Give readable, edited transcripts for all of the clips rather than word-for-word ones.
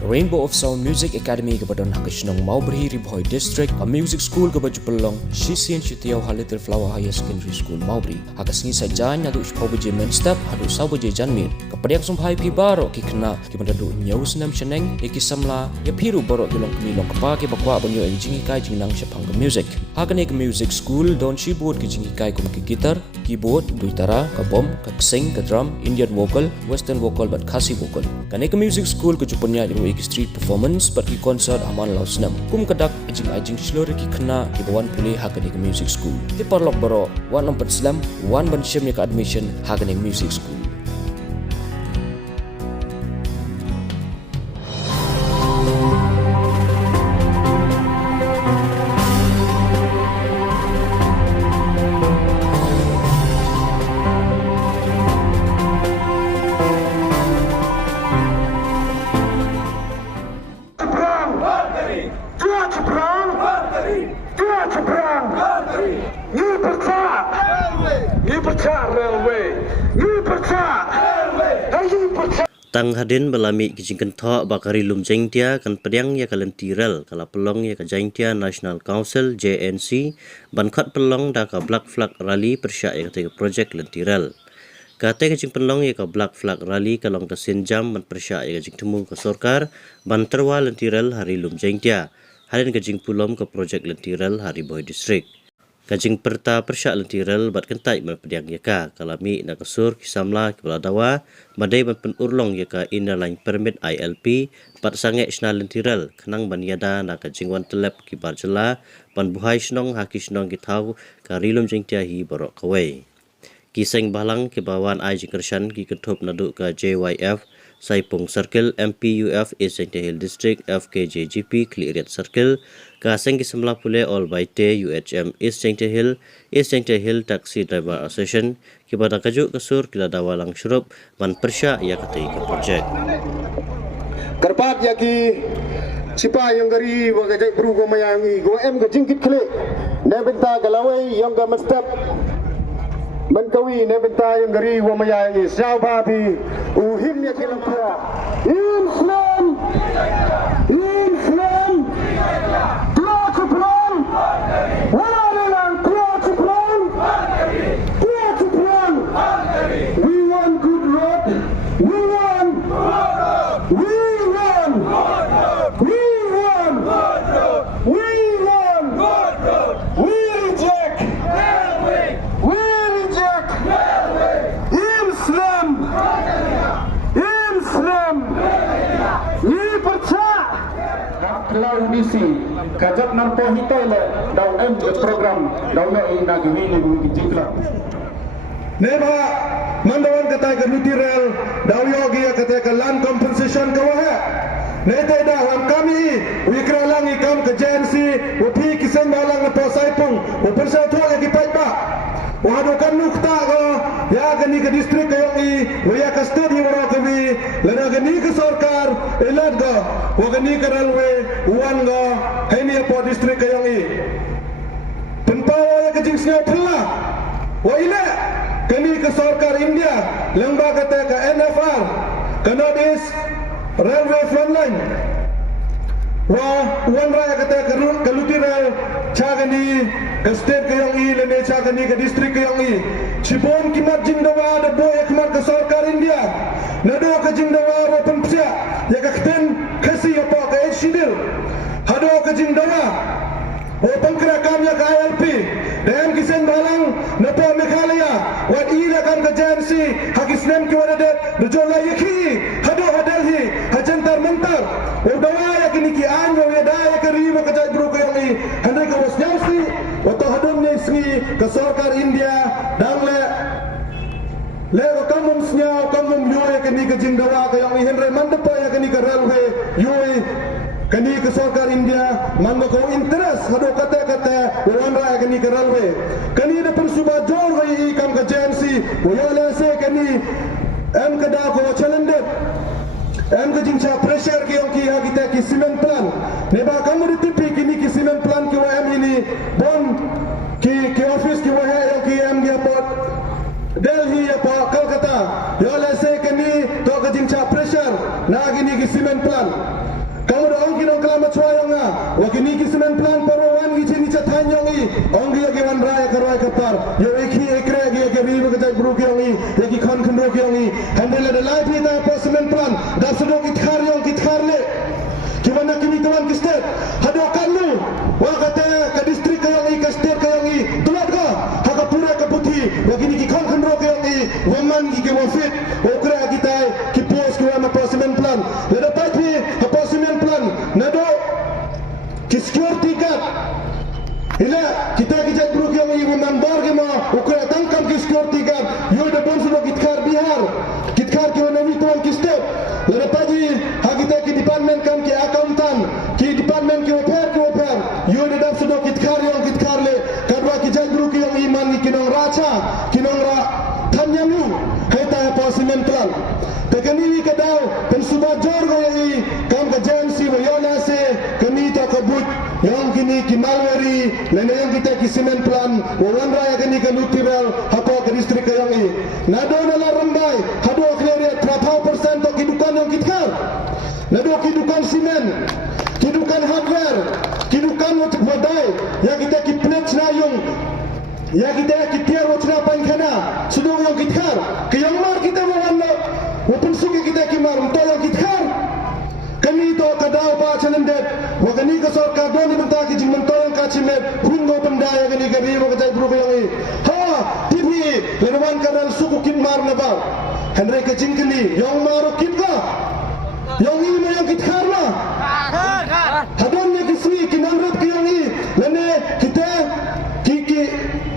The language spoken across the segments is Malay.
Rainbow of Sound Music Academy kepadon Hakishnong Maubri Ribhoi District, a music school kebajupelong Shisian Shitiau Little Flower Higher Secondary School Maubri. Hakasngi sajan nyadu Shpobaje Main Step hadu Saubaje Janmir. Kepada yang sumpai pi baro ki kena ki mandadu nyau senam sheneng ki samla ya piru baro kilong kemilong kepa ki bakwa banyo jingi kai jingnang shapang ke music. Hakane ke music school don shibut ki jingi kai kum ki gitar, keyboard, duitara, ke bom, ke sing, ke drum, Indian vocal, western vocal bat khasi vocal. Kane ke music school ke jupunya ki street performance bagi konsert aman lau senam kum kedak ajing seluruh ki kena ki bawan pulih hakane ke music school ti parlok baro wan nomor selam wan ban syem ke admission hakane music school. Tang hadin belami kijingkan thok bakari lumjeng dia kan pedang ya kalen tiral kala pelong ya kajang dia National Council JNC bankhot pelong da ka Black Flag Rally persya ya kata project lentiral. Kata kajing pelong ya ka Black Flag Rally kalong ta sinjam ban persya ya kajing temu ke sorkar ban terwa lentiral hari lumjeng dia. Hadin kajing pulom ke project lentiral hari Boy District. Kajing perta persyak lentiral bat kentai ban pedang yaka kalami nak kesur kisamla kepala dawa badai ban penurlong yaka inner line permit ILP bat sange national lentiral kenang ban yada nak kajing wan telep kibar jela ban buhai snong haki snong kitau karilum jeng tiahi borok kawai kiseng balang kibawan ai jingkershan ki ketup naduk ka JYF Saipung Circle MPUF East Saint Hill District FKJGP Cleariat Circle kaseng kisamla pule all by te UHM East Saint Hill Taxi Driver Association kibada kajuk kesur kila dawalang syurup man persya ya katai ke project kerpat yaki sipa yang dari wagajai berugo mayangi go em ga jingkit kle nebenta galawai yang ga mestap Menkawi nebenta yang dari wa mayangi sababi uhimnya kilampua Islam Tuacuprang walalang Tuacuprang we want good road we want we reject Kelau disi kajak narpo hitole daun em program daun ai nagimi ni bumi kijikla neba mandawan katai ke nutirel daun yogi katai ke land compensation ke wahe nete dah ham kami wikralangi kam ke JNC upi kiseng balang po saipung upersa tua lagi paipa wahadukan nukta ko ya gani ke distrik kayong i waya ka state himaro kami lana gani ke sorkar elad go wagani ke railway uwan go hini po distrik kayong i tempawa ya kejing snya pula wa ila gani ke sorkar India lembaga kata ke NFR kanadis railway frontline wa uwan raya kata ke lutiral chagani ke state kayong i lene chagani ke distrik kayong i Cibon kimat jingdawa ada boy kimat ke sorkar India nado ke jingdawa wa pempsia ya ke kten kasi apa ke Shidil hado ke jingdawa wa pengkra kamya ke ILP dan kisen balang napo Meghalaya wa ila kam ke JNC hakisnem ki wadadet dojola yaki hado hadalhi hajantar mentar wa dawa ya kini ki anyo ya daya ke riwa ke jadru ke yang i handai ke wasnyausi wa tahadumnya isni ke sorkar India dan Lego kamum snya kamum yoy kani ke jingdawa ke yang henre mandepa ya kani ke railway yoy kani ke sorkar India mando ko interest hado kata wandra kani ke railway kani de persuba jor hoi kam ke JNC woyole se kani em ke da ko challendet em ke jingcha pressure ke yang ki ha kita ki cement plan neba kamu ditipi kini ki cement plan ki wa em ini bon ki office ki wa yang ki em dia pot Delhi apa Kolkata, ya lese kini to kajing cha pressure, na gini ki cement plan. plan macwayonga wakini kismen plan parawan gichi ni chatanyongi ongi age wan raya karwai kapar yo ekhi ekre age riba kajai guru kyongi yaki khan khandro kyongi handle de lai pita posmen plan dapsudo kithar yong kitharle kimana kini kawan kistet hado kalu wakate ka district kyongi ka state kyongi tulad ka pura ka puthi wakini ki khan khandro kyongi waman ki ke wafit okra kita ki post ki wana posmen plan leda pati posmen plan nado ki security guard ila kita kijat guru kyongi member ke ma okra tangkam ki security guard yo da bon sudo kitkar bihar kitkar ki wana ni tuan ki step leda pati ha kita ki department kam ki accountant ki department ki oper yo da dap sudo kitkar le kadwa kijat guru kyongi man ni kinong racha kinong ra thanyamu heta posmen plan tekani kadau pensuba jor go yi kam ka jansi wa yona se kami to kabut yang kini kimalwari lene yang kita kisimen plan wawan raya kini ka lutiral hapo ka district yang i nado na la rambai hado clear 30% to kidukan yang kitkar nado kidukan simen kidukan hardware kidukan wadai yang kita kiplet na yung ya kita kitiar wacana pankana sudah yang kitkar kayang mar kita mawanna wapun suki kita kimar untuk yang kitkar kami to kadau pa chalendet wakani ka sarkar doni benta ki jing mentoyang ka chimet hungo pendaya kani kari wakajai guru yang i ha tv lewan kanal suku kimar na ba henry ka jingkeli yang maru kitka yang ini yang kitkar na hadon ne kisi kinamrat ki yang i lene kita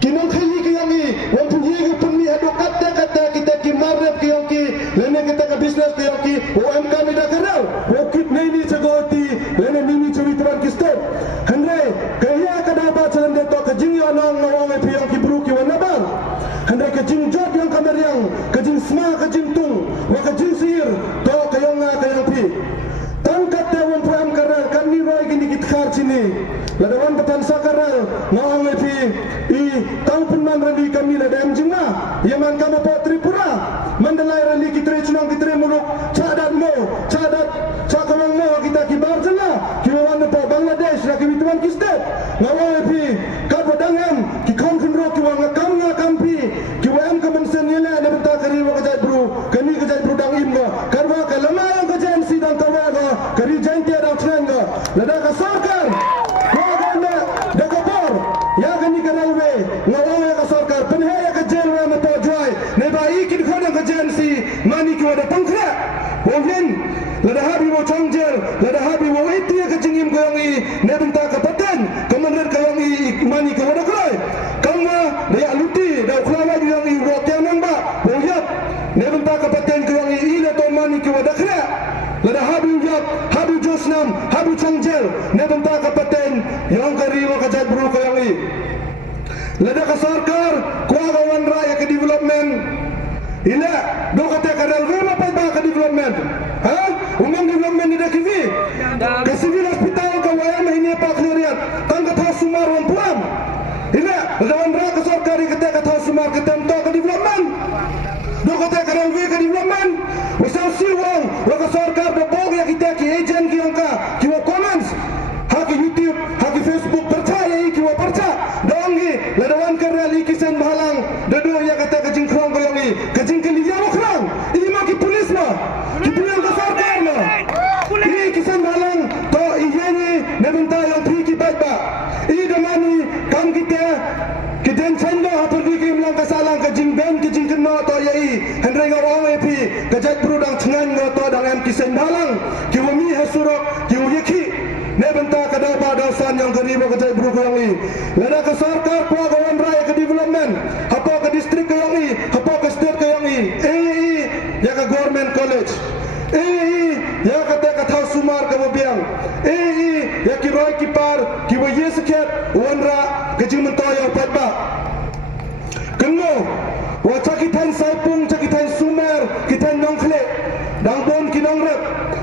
kinong khali ki yang i wampun ye pun ni hado kata kita ki marret ki yang ki lene kita ka business ki yang ki OMK ni da karal wakit nei ni chagoti lene mimi chawitran ki step henry kaya ka da ba chalan de to ka jing yo nong nawang e yang ki bru ki wanabar henry ka jing jot yang kamar yang ka jing sma ka jing tung wa ka jing sir to ka yang pi tangkat te won pram karal kan ni roi ki kitkar chini ladawan patan sakaral nawang e i tau penman rali kami ladam jingna yaman kama po Tripura mandalay rali kitre chunang kitre muluk cadat mo cadat cakamang mo kita kibar jala kiwan po Bangladesh na kiwituan kistet ngawang epi kadwadangam kikong kinro kiwang kampi kiwang kamansen nila na benta kari wakajay bro kani kajay bro dang imga karwa kalamayang kajan sidang kawaga kari jantia dang chenga ladaka sarkar ya kani kanalwe ngawang ya sarkar penhaya ka jelwa na to joy ne ba ikin khona ka jansi mani ki wada pangkra wongin lada habi wo changjel lada habi wo iti ka jingim ko yangi ne benta ka patan kamanrat ka yangi mani ka wada klai kama ya luti da klawa yangi wo tianang ba woyat ne benta ka patan ka yangi ila to mani ki wada khra lada habi yap habi josnam habi changjel ne benta ka patan yang kari wo ka jat bro ka yangi lada ka sarkar kwa gawan raya ke development ila do kata ka railway apa ba ka development ha umang development ni dakivi ka civil hospital ka waya mahini pa cleariat tangga tha sumar wan puam ila lawan ra ka sarkar kata ka tha sumar ka tem to ka development do kata ka railway ka development usau siwang wa ka sarkar do bog ya kita ki agent ki angka ki wa comments ha ki YouTube ha ki Facebook percaya ki wa percaya dongi ladawan karali kisan balang dadu ya kata kajing krong ko yangi kajing keliya mo krong ini ma ki pulis ma ki pulis ka sarkar ma ini kisan balang to iyeni ne benta yang thi ki ba i damani kam kita kiden chanda pergi ki mlang kasalang kajing ben kajing keno to yai hendrai ga wang epi kajat prudang thngan ngo to dang em kisan balang ki wami hasurok ki yeki ne benta kada ba dasan yang garibo kajai bro ko yang i lada ka sarkar ko gawan raya ke development hapo ka district ko yang i hapo ka state ko yang i ya ka government college ya ka ta ka thau sumar ka mobiang ya ki roi ki par ki wa yesket wanra ka jing mentoyo patba kengo wa chakitan saipung chakitan sumer kitan nongkhle dangbon kinongrep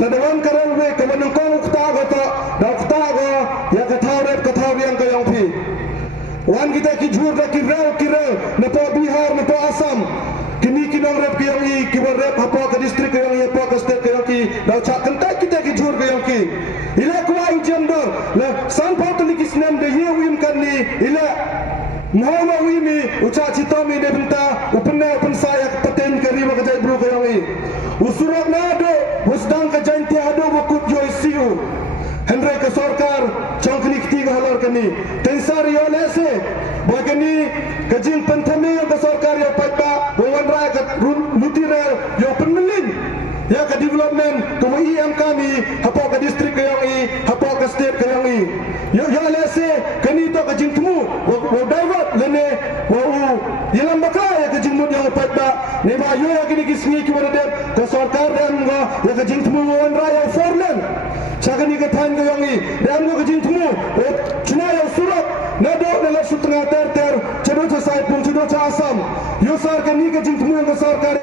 ladawan karalwe ka manongkong ukta go to dakta go ya ka thawret ka thawyang ka yong phi wan kita ki jhur da ki rau na po Bihar na po Assam kini kinongrep ki yong i ki rep hapo ka district ka yong i hapo ka state ka yong ki dau cha kantai kita ki jhur ka yong ki ila kuai ucap citomi de benta upena upen saya paten ke riba kejai bro ke yang usurak nado usdang kejai ti ado wakut yo ICU Henry ke sorkar chongkni ketiga halar kini tensar yo lese bagani kejing pentame yang ke sorkar yo pajba wawan raya ke lutirel yo penmelin ya ke development ke IM kami hapok ke distrik ke yang hapok ke state ke yang yo lese kini to kejing temu wo divert lene wo ilam bakaya kejing mud yang pajba ne ba yo ya kini kisngi ki wada ke sorkar dan ya kejing temu wawan raya forland Sagani ketan ke yang ini, dan aku kejin temu. Cina yang surat, nado dalam setengah ter, cedok saya pun cedok asam. Yo sar kini kejin temu yang besar kari.